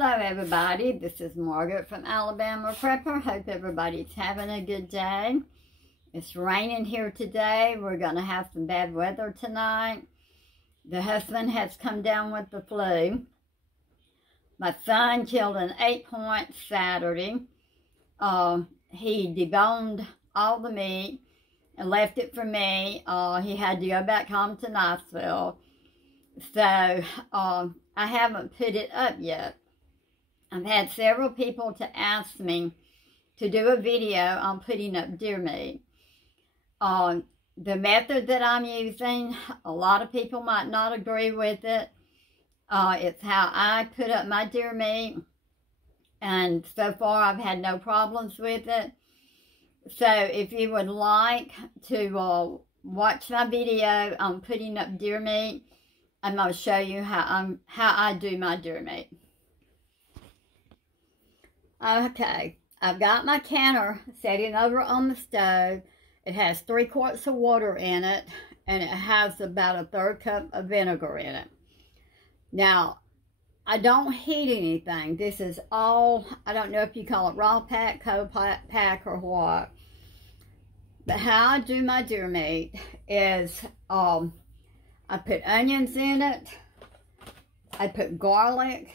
Hello everybody, this is Margaret from Alabama Prepper. Hope everybody's having a good day. It's raining here today. We're going to have some bad weather tonight. The husband has come down with the flu. My son killed an 8-point Saturday. He deboned all the meat and left it for me. He had to go back home to Knoxville. So I haven't put it up yet. I've had several people to ask me to do a video on putting up deer meat. The method that I'm using, a lot of people might not agree with it. It's how I put up my deer meat, and so far I've had no problems with it. So if you would like to watch my video on putting up deer meat, I'm going to show you how I do my deer meat. Okay, I've got my canner setting over on the stove. It has 3 quarts of water in it, and it has about a 1/3 cup of vinegar in it. Now, I don't heat anything. This is all, I don't know if you call it raw pack, cold pack, or what. But how I do my deer meat is I put onions in it. I put garlic,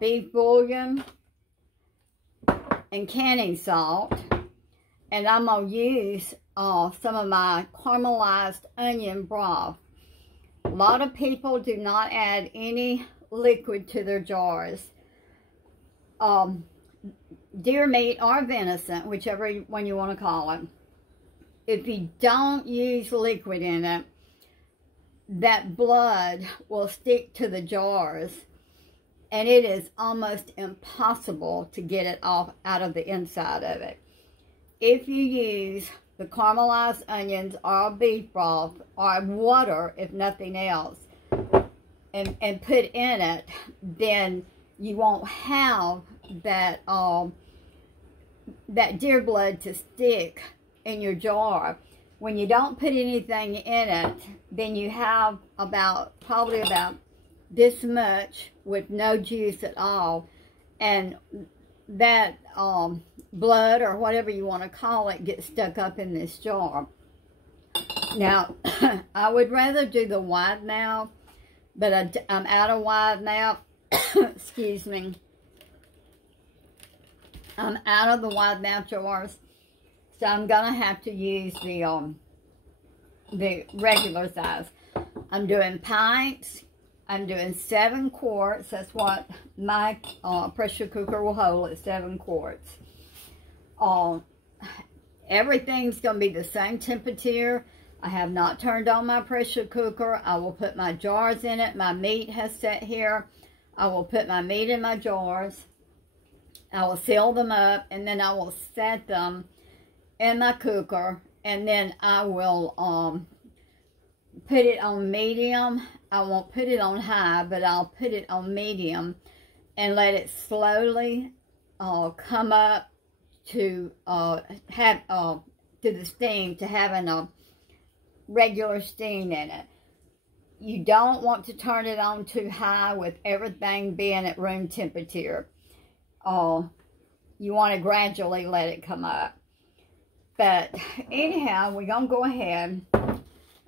beef bouillon, and canning salt, and I'm going to use some of my caramelized onion broth. A lot of people do not add any liquid to their jars. Deer meat or venison, whichever one you want to call it, if you don't use liquid in it, that blood will stick to the jars, and it is almost impossible to get it off out of the inside of it. If you use the caramelized onions or beef broth or water, if nothing else, and put in it, then you won't have that that deer blood to stick in your jar. When you don't put anything in it, then you have probably about this much with no juice at all, and that blood, or whatever you want to call it, gets stuck up in this jar. Now, I would rather do the wide mouth, but I'm out of wide mouth. Excuse me. I'm out of the wide mouth jars, so I'm gonna have to use the regular size. I'm doing pints. I'm doing 7 quarts. That's what my pressure cooker will hold, at 7 quarts. Everything's going to be the same temperature. I have not turned on my pressure cooker. I will put my jars in it. My meat has set here. I will put my meat in my jars. I will seal them up, and then I will set them in my cooker, and then I will put it on medium. I won't put it on high, but I'll put it on medium and let it slowly come up to to the steam, to having a regular steam in it. You don't want to turn it on too high with everything being at room temperature. You want to gradually let it come up. But anyhow, we're going to go ahead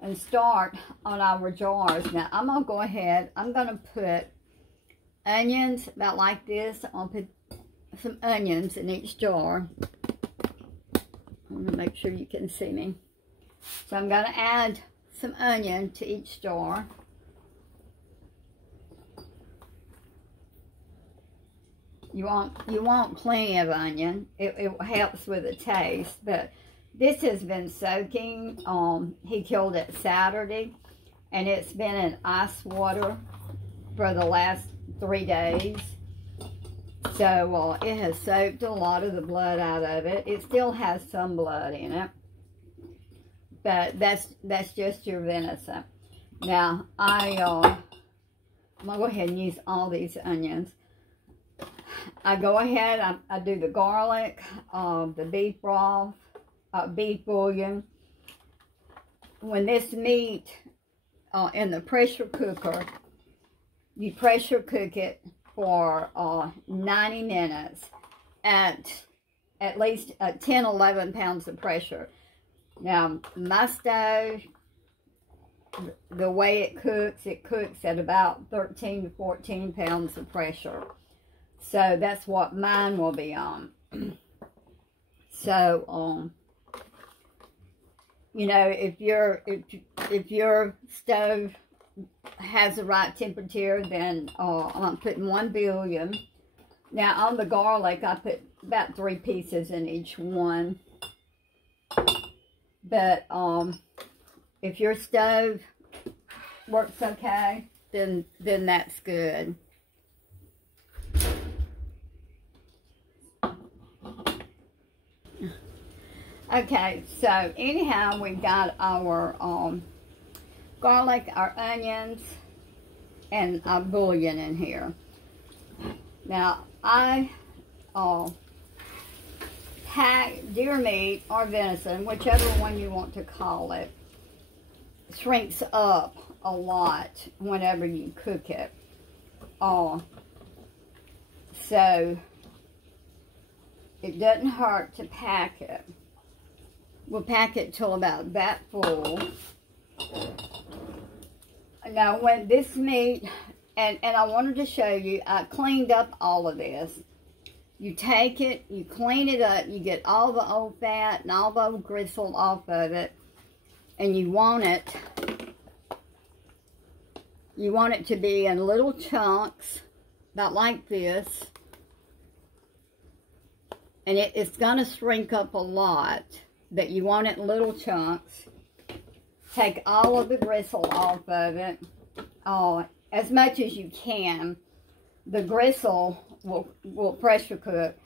and start on our jars. Now, I'm going to go ahead. I'm going to put onions about like this. I'll put some onions in each jar. I want to make sure you can see me. So I'm going to add some onion to each jar. You want plenty of onion. It helps with the taste, but this has been soaking. He killed it Saturday, and it's been in ice water for the last 3 days. So it has soaked a lot of the blood out of it. It still has some blood in it, but that's just your venison. Now I'm gonna go ahead and use all these onions. I go ahead. I do the garlic, the beef broth, beef bouillon. When this meat in the pressure cooker, you pressure cook it for 90 minutes at least 10, 11 pounds of pressure. Now, my stove, the way it cooks at about 13 to 14 pounds of pressure. So that's what mine will be on. So, you know, if your stove has the right temperature, then I'm putting 1 billion. Now on the garlic, I put about 3 pieces in each one. But if your stove works okay, then that's good. Okay, so anyhow, we've got our garlic, our onions, and our bouillon in here. Now, I pack deer meat or venison, whichever one you want to call it, shrinks up a lot whenever you cook it. So it doesn't hurt to pack it. We'll pack it till about that full. Now, when this meat, and I wanted to show you, I cleaned up all of this. You take it, you clean it up, you get all the old fat and all the old gristle off of it, and you want it to be in little chunks, about like this. And it's going to shrink up a lot, but you want it in little chunks. Take all of the gristle off of it, as much as you can. The gristle will pressure cook.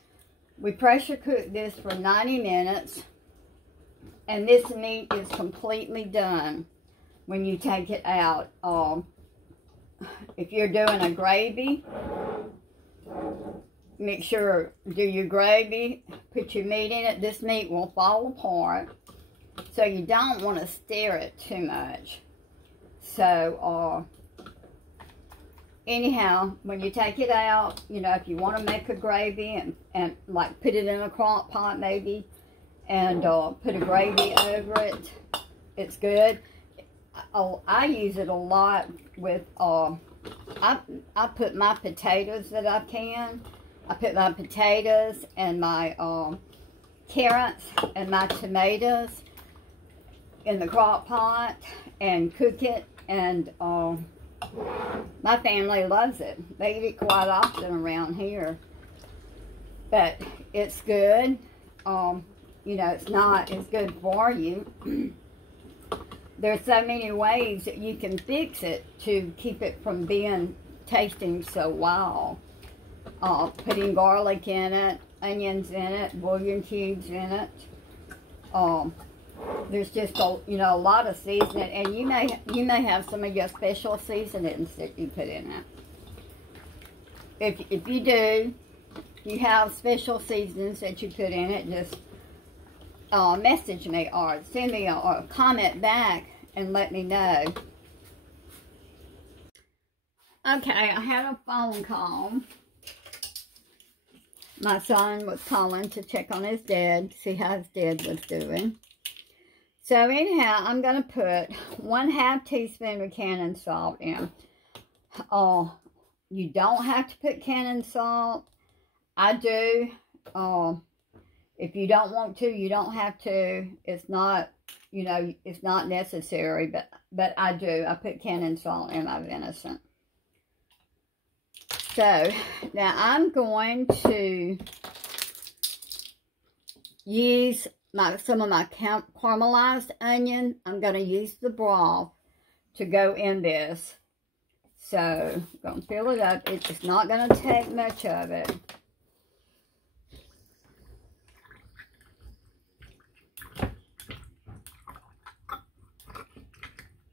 We pressure cook this for 90 minutes, and this meat is completely done when you take it out. If you're doing a gravy, make sure, do your gravy, put your meat in it. This meat will fall apart, so you don't want to stir it too much. So, anyhow, when you take it out, you know, if you want to make a gravy and like put it in a crock pot maybe, and put a gravy over it, it's good. I use it a lot with, I put my potatoes that I can. I put my potatoes and my carrots and my tomatoes in the crock pot and cook it, and my family loves it. They eat it quite often around here. But it's good. You know, it's good for you. There's so many ways that you can fix it to keep it from tasting so wild. Putting garlic in it, onions in it, bouillon cubes in it. There's just a lot of seasoning, and you may have some of your special seasonings that you put in it. If you do, you have special seasonings that you put in it, just message me or send me a comment back and let me know. Okay, I had a phone call. My son was calling to check on his dad, see how his dad was doing. So anyhow, I'm going to put 1/2 teaspoon of Cannon salt in. You don't have to put Cannon salt. I do. If you don't want to, you don't have to. It's not, it's not necessary, but I do. I put Cannon salt in my venison. So, now I'm going to use some of my caramelized onion. I'm going to use the broth to go in this. So, I'm going to fill it up. It's not going to take much of it.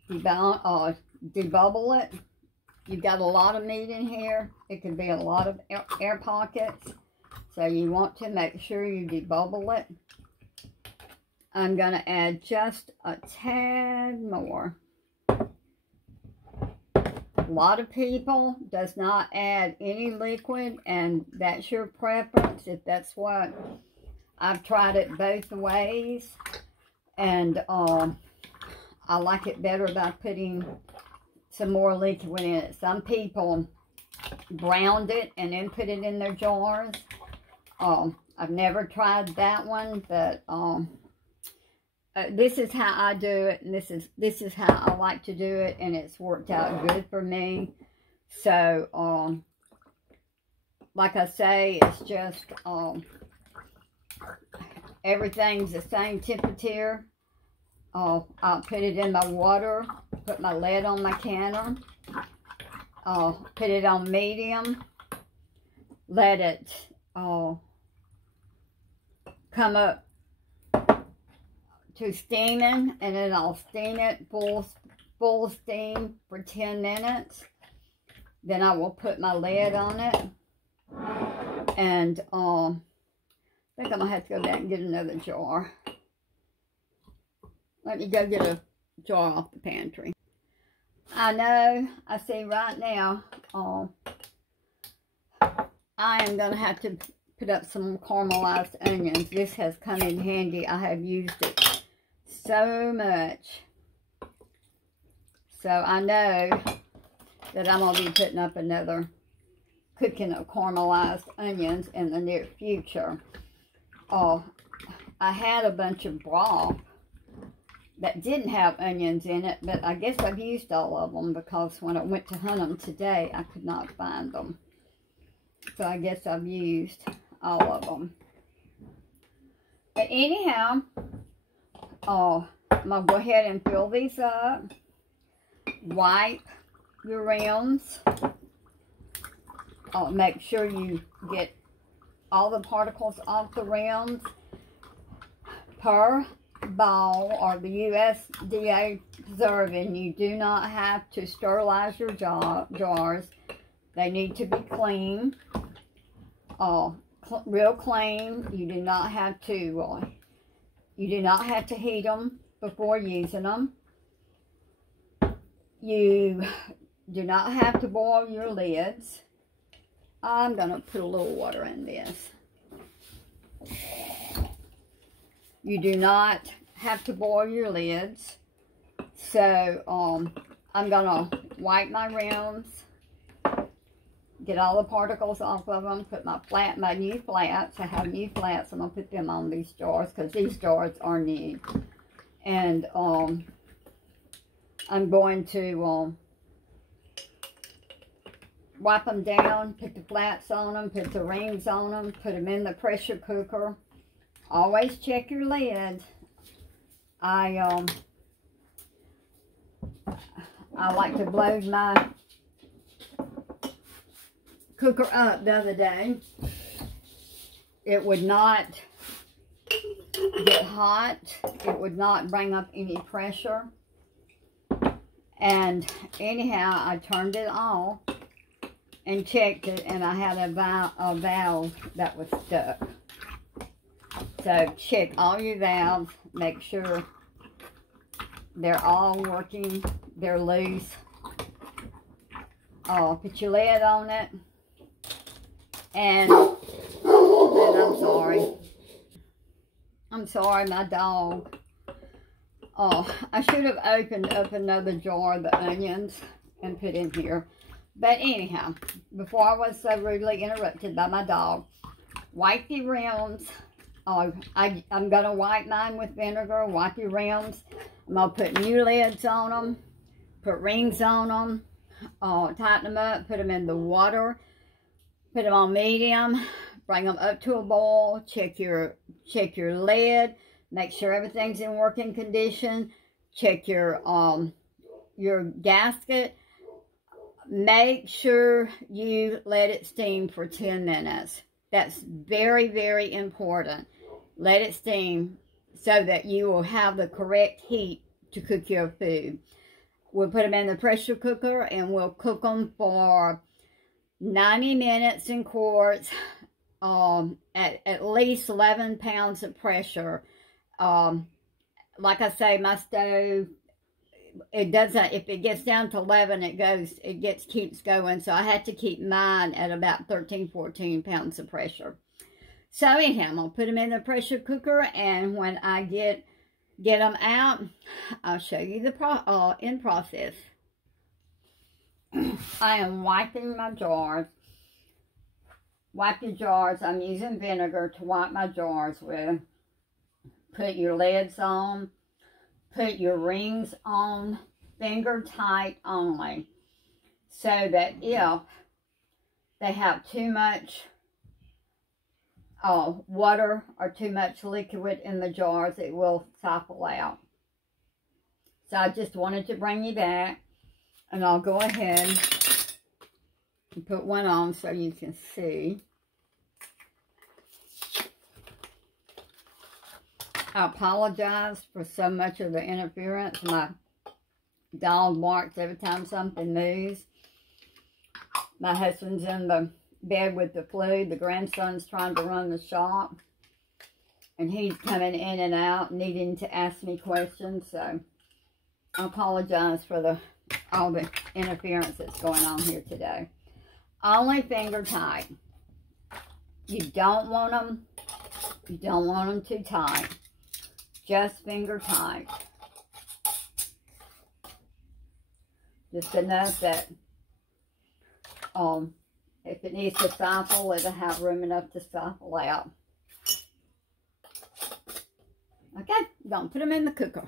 Debubble it. You've got a lot of meat in here. It could be a lot of air pockets. So you want to make sure you debubble it. I'm going to add just a tad more. lot of people does not add any liquid, and that's your preference. If that's what, I've tried it both ways, and I like it better by putting some more liquid in it. Some people browned it and then put it in their jars. I've never tried that one, but this is how I do it, and this is how I like to do it, and it's worked out good for me. So like I say, it's just everything's the same temperature. I'll put it in my water, put my lid on my canner, put it on medium, let it come up to steaming, and then I'll steam it full steam for 10 minutes. Then I will put my lid on it, and I think I'm gonna have to go back and get another jar. Let me go get a jar off the pantry. I know, I see right now, I am gonna have to put up some caramelized onions. This has come in handy. I have used it so much. So I know that I'm going to be putting up another cooking of caramelized onions in the near future. I had a bunch of broth that didn't have onions in it, but I guess I've used all of them, because when I went to hunt them today, I could not find them. So I guess I've used all of them. But anyhow, I'm going to go ahead and fill these up. Wipe your rims. Make sure you get all the particles off the rims. Per ball, or the USDA preserving, you do not have to sterilize your jars. They need to be clean. Real clean. You do not have to heat them before using them. You do not have to boil your lids. I'm going to put a little water in this. You do not have to boil your lids. So, I'm going to wipe my rims, get all the particles off of them, put my new flats. I have new flats. I'm going to put them on these jars, because these jars are new. And I'm going to wipe them down, put the flats on them, put the rings on them, put them in the pressure cooker. Always check your lid. I like to blow my cooker up the other day. It would not get hot. It would not bring up any pressure. And anyhow, I turned it off and checked it, and I had a valve that was stuck. So check all your valves, make sure they're all working, they're loose. Put your lid on it, and I'm sorry, my dog. I should have opened up another jar of the onions and put in here. But anyhow, before I was so rudely interrupted by my dog, wipe the rims. I'm going to wipe mine with vinegar, wipe your rims. I'm going to put new lids on them, put rings on them, tighten them up, put them in the water, put them on medium, bring them up to a boil, check your lid, make sure everything's in working condition, check your gasket. Make sure you let it steam for 10 minutes. That's very, very important. Let it steam so that you will have the correct heat to cook your food. We'll put them in the pressure cooker, and we'll cook them for 90 minutes in quarts at least 11 pounds of pressure. Like I say, my stove it doesn't, if it gets down to 11, keeps going. So I had to keep mine at about 13, 14 pounds of pressure. So anyhow, I'm going to put them in the pressure cooker, and when I get them out, I'll show you the end process. I am wiping my jars. Wipe your jars. I'm using vinegar to wipe my jars with. Put your lids on. Put your rings on. Finger tight only. So that if they have too much water or too much liquid in the jars, it will siphon out. So I just wanted to bring you that. And I'll go ahead and put one on so you can see. I apologize for so much of the interference. My dog barks every time something moves. My husband's in the bed with the flu. The grandson's trying to run the shop. And he's coming in and out, needing to ask me questions. So I apologize for all the interference that's going on here today. Only finger tight. You don't want them too tight. Just finger tight. Just enough that if it needs to siphon, it'll have room enough to siphon out. Okay, don't put them in the cooker.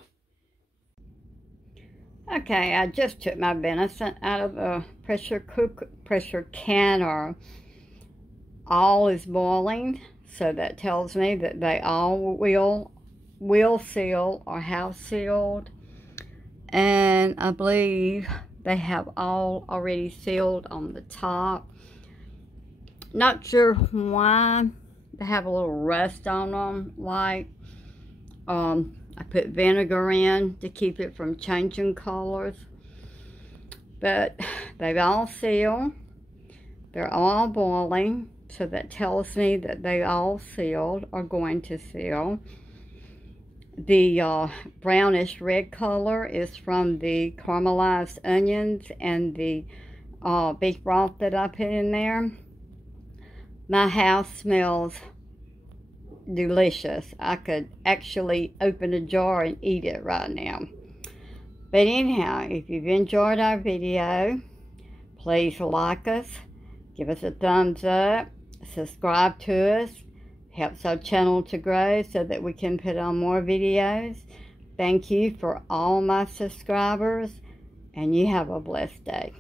Okay, I just took my venison out of the pressure canner. All is boiling, so that tells me that they all will seal or have sealed. And I believe they have all already sealed on the top. Not sure why they have a little rust on them, like I put vinegar in to keep it from changing colors. But they've all sealed. They're all boiling. So that tells me that they all sealed, or going to seal. The brownish red color is from the caramelized onions and the beef broth that I put in there. My house smells delicious. I could actually open a jar and eat it right now. But anyhow, if you've enjoyed our video, please like us, give us a thumbs up, subscribe to us. Helps our channel to grow so that we can put on more videos. Thank you for all my subscribers, and you have a blessed day.